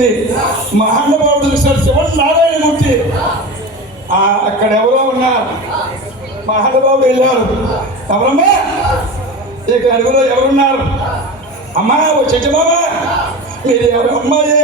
వచ్చింది. మహానుభావుడు శివన్ నారాయణమూర్తి అక్కడ ఎవరో ఉన్నారు. మహానుభావుడు వెళ్ళారు. ఎవరమ్మా ఇక అడుగులో ఎవరున్నారు? అమ్మా ఓ చెచ్చమ్మ మీరు ఎవరు అమ్మాయి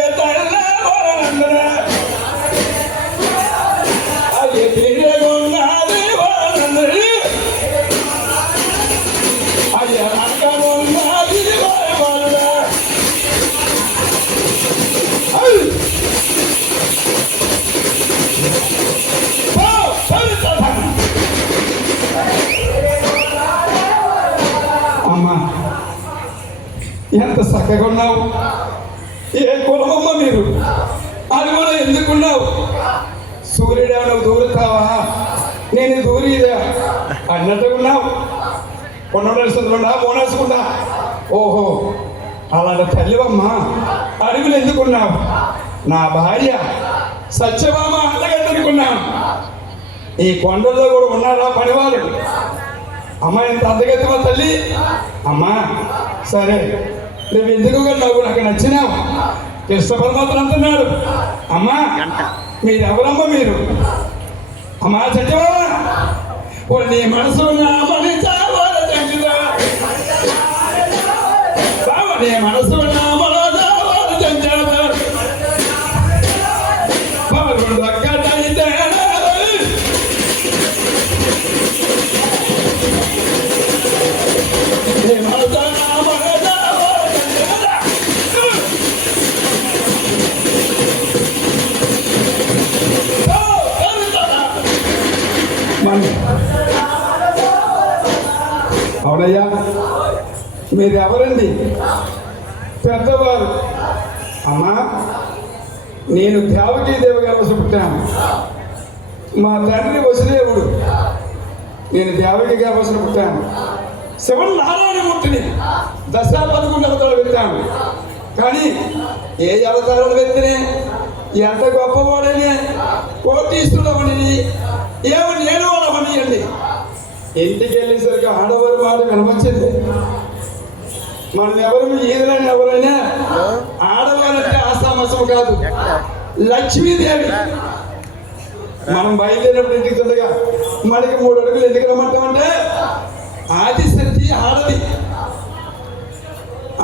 అమ్మా ఎంత చక్కగా ఉన్నావు. ఏ కులమమ్మ మీరు? అది కూడా ఎందుకున్నావు? సూర్యుడేమో దూరుతావా? నేను దూరిదా అన్నట్టుగా ఉన్నావు. కొండేసుకుందా బోనేసుకుందా? ఓహో అలాంటి తల్లివమ్మా. అడుగులు ఎందుకున్నావు? నా భార్య సత్యభామ అందగెట్టుకున్నాను. ఈ కొండల్లో కూడా ఉన్నారా పనివాళ్ళు? అమ్మ ఎంత అందగెత్తమా తల్లి. అమ్మా సరే నువ్వు ఎందుకు నువ్వు నాకు నచ్చినావు. కృష్ణ పరమాత్మ అంటున్నాడు. అమ్మా మీరెవరమ్మ మీరు? అమ్మా సత్యభామ నీ మనసు నీ మనసు అవునయ్యా మీరు ఎవరండి? పెద్దవారు. అమ్మా నేను దేవకీదేవి గారు వసి పుట్టాను. మా తండ్రి వసుదేవుడు. నేను దేవకి గారు వసన పుట్టాను. శివన్ నారాయణమూర్తిని 10-11 అవతారాలు వెళ్తాను. కానీ ఏ అవతారాలు వెళ్తేనే ఎంత గొప్పవాడని కోటీశ్వరుడమని ఏమో నేను వాళ్ళమని అండి. ఇంటికి వెళ్ళేసరికి ఆడవారి మాట కనపచ్చింది. మనం ఎవరు ఈదలని ఎవరైనా ఆడవారంటే ఆసామసం కాదు, లక్ష్మీదేవి. మనం బయలుదేరినప్పుడు ఇంటికి తొందరగా మనకి 3 అడుగులు ఎందుకు రమ్మంటామంటే ఆదిశక్తి ఆడది.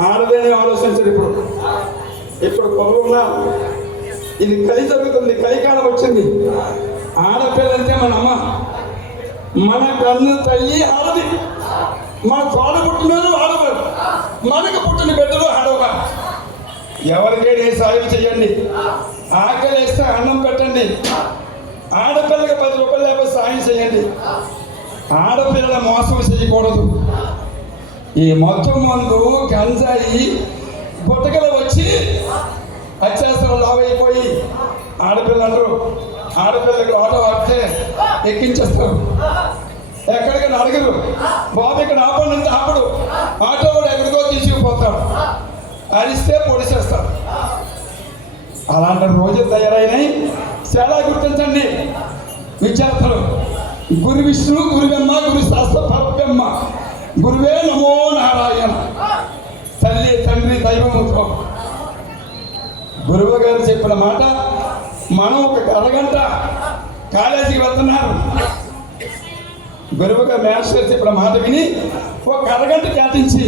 ఆడదని ఆలోచించరు. ఇప్పుడు పొలవున్నా ఇది కలి జరుగుతుంది. కలికాలం వచ్చింది. ఆడపిల్లంటే మన అమ్మ, మన కన్ను తల్లి ఆడది. మన తోడ పుట్టినోడు ఆడవారు, మనకు పుట్టిన బిడ్డలు ఆడవారు. ఎవరికైనా సాయం చేయండి. ఆకలి వేస్తే అన్నం పెట్టండి. ఆడపిల్లకి 10 రూపాయలు లేకపోతే సాయం చేయండి. ఆడపిల్లల మోసం చేయకూడదు. ఈ మొత్తం మందు గంజాయి బుట్టకలు వచ్చి అత్యాసరం లావైపోయి ఆడపిల్లలు ఆడపిల్లకి ఆటో ఆడితే ఎక్కించేస్తారు. ఎక్కడికైనా అడగరు. బాబు ఇక్కడ ఆపండి ఆపడు. ఆటో కూడా ఎక్కడికో తీసుకుపోతాడు. అరిస్తే పొడిచేస్తాడు. అలాంటి రోజులు తయారైనాయి. చాలా గుర్తించండి విద్యార్థులు. గురు విష్ణు, గురు బ్రహ్మ, గురు శాస్త్ర పరబ్రహ్మ, గురువే నమో నారాయణ. తల్లి తండ్రి దైవముతో గురువు గారు చెప్పిన మాట మనం ఒక అరగంట కాలేజీకి వెళ్తున్నారు. గురువుగా మాస్టర్ చెప్పిన మాట విని ఒక అరగంట కేటాయించి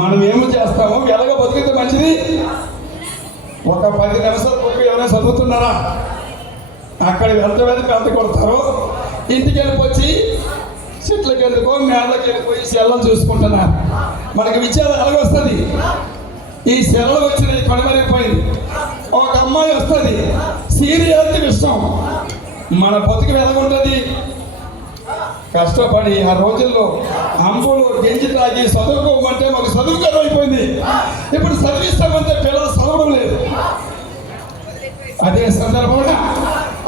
మనం ఏమి చేస్తామో ఎలాగ బతికితే మంచిది. ఒక 10 నిమిషాలు కొరకు ఎవరైనా చదువుతున్నారా? అక్కడ వెళ్తే పెద్ద కొడతారు. ఇంటికి వెళ్ళిపోయి చెట్లకి వెళ్ళిపో మేళ్ళకి వెళ్ళిపోయి సెల్లలు చూసుకుంటున్నారు. మనకి విచారం ఎలాగొస్తుంది? ఈ సెలవు వచ్చిన కొనమరిగిపోయింది. ఒక అమ్మాయి వస్తుంది, సీరియల్ ఇష్టం. మన బతుకు ఎలాగుంటుంది? కష్టపడి ఆ రోజుల్లో అంబులు గెంజి తాగి చదువుకోమంటే మాకు చదువు కరువు అయిపోయింది. ఇప్పుడు చదివిస్తామంటే పిల్లలు చదవడం లేదు. అదే సందర్భంగా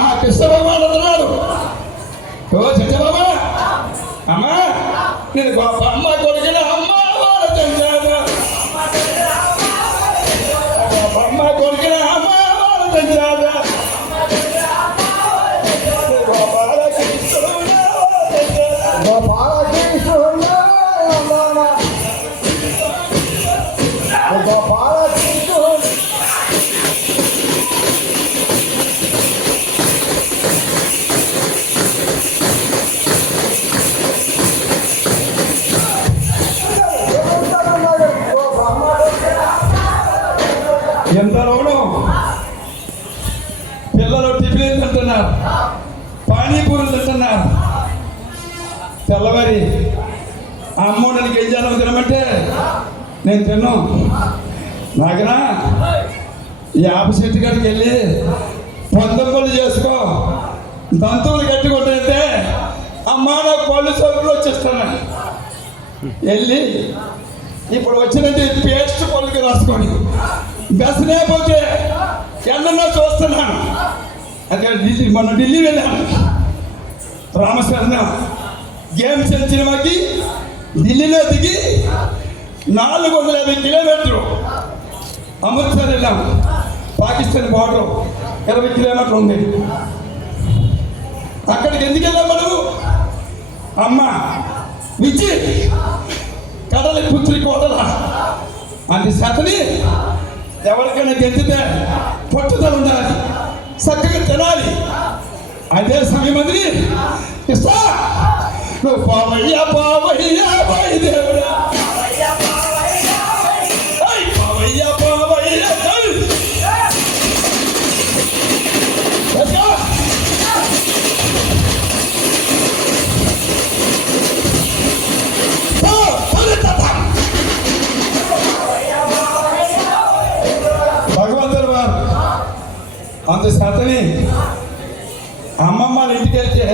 ఆ కృష్ణబాబు అంటున్నాడు, ఓ చచ్చబాబా అమ్మా నేను గొప్ప అమ్మ కొడుకున అమ్మ వాళ్ళ చెంచాడు, అమ్మ కొడుకున అమ్మ వాళ్ళ చెంచాడు, ఎంతలోనూ పిల్లలు టిఫిన్ తింటున్నారు, పానీపూరులు తింటున్నారు. తెల్లవారి అమ్మో నన్ను గెంజాను తినమంటే నేను తిన్నాను. నాకనా ఈ ఆప చెట్టు కాడికి వెళ్ళి పొందపల్లి చేసుకో, దంతువులు కట్టుకుంటే అమ్మా నా పళ్ళు చదువులు వచ్చేస్తాను. వెళ్ళి ఇప్పుడు వచ్చినట్టు పేస్ట్ పళ్ళుకి రాసుకొని బెసనేపోతే ఎన్నో చూస్తున్నాను. అదే మొన్న ఢిల్లీ వెళ్ళాను. రామచంద్ర గేమ్స్ సినిమాకి ఢిల్లీలో దిగి 450 కిలోమీటర్లు అమృత్సర్ వెళ్ళాము. పాకిస్తాన్ బార్డర్ 20 కిలోమీటర్లు ఉంది. అక్కడికి ఎందుకు వెళ్ళాం మనం? అమ్మ విచ్చి కడలి పుత్రి కోటల అంది సతని ఎవరికైనా గెంతితే పట్టుదల ఉండాలి, చక్కగా తినాలి. అదే సమయం అది ఇస్తా నువ్వు పావయ్యా పావయ్యా బాయి దేవుడా పావయ్యా పావయ్యా భగవంతుడు వారు అంత సతని అమ్మమ్మ వాళ్ళ ఇంటికి వెళ్తే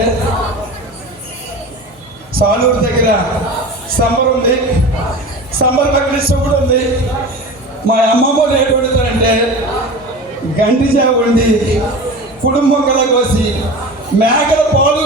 సాలూరు దగ్గర సంబరం ఉంది. సంబరం పక్కన శివుడు ఉంది. మా అమ్మమ్మ రేటు వండుతారంటే గంటి జావ వండి కుటుంబం కల కోసి మేకల పాలు